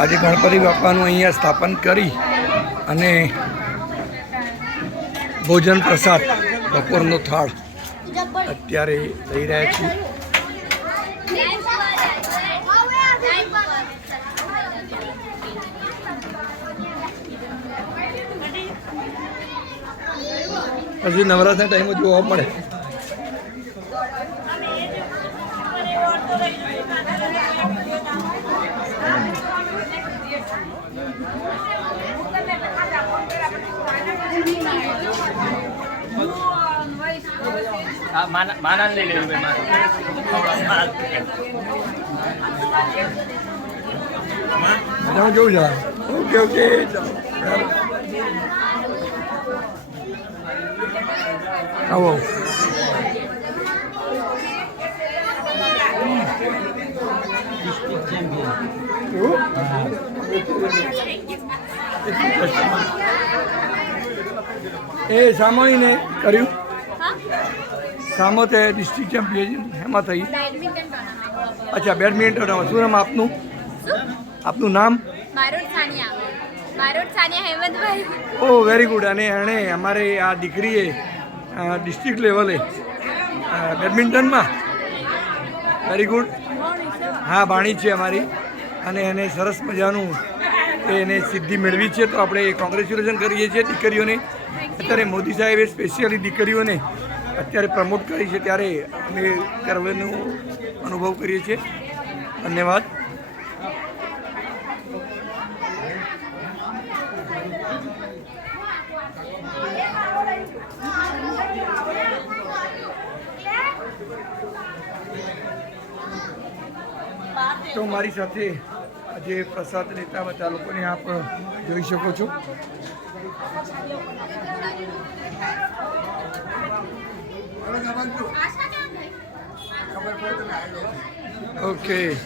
આજે ગણપતિ બાપાનું અહીંયા સ્થાપન કરી અને ભોજન પ્રસાદ બપોરનો થાળ અત્યારે લઈ રહ્યા છીએ. પછી નવરાત્રિના ટાઈમે જોવા મળે. માનંદ લઈ લેવું જોઉં છે. ઓકે ઓકે આવો. એ સામોઈને કર્યું સામો તે ડિસ્ટ્રિક્ટ ચેમ્પિયન એમાં થઈ. અચ્છા બેડમિન્ટન. શું નામ આપનું? આપનું નામ? ઓહ વેરી ગુડ. અને એણે અમારે આ દીકરીએ ડિસ્ટ્રિક્ટ લેવલે બેડમિન્ટનમાં વેરી ગુડ. હા બાણી છે અમારી અને એને સરસ મજાનું એને સિદ્ધિ મેળવી છે. તો આપણે કોંગ્રેચ્યુલેશન કરીએ છીએ દીકરીઓને. અત્યારે મોદી સાહેબે સ્પેશિયલી દીકરીઓને અત્યારે પ્રમોટ કરી છે ત્યારે અમે ગર્વનો અનુભવ કરીએ છીએ. ધન્યવાદ. તો મારી સાથે આજે પ્રસાદ લેતા બધા લોકોને આપ જોઈ શકો છો. ઓકે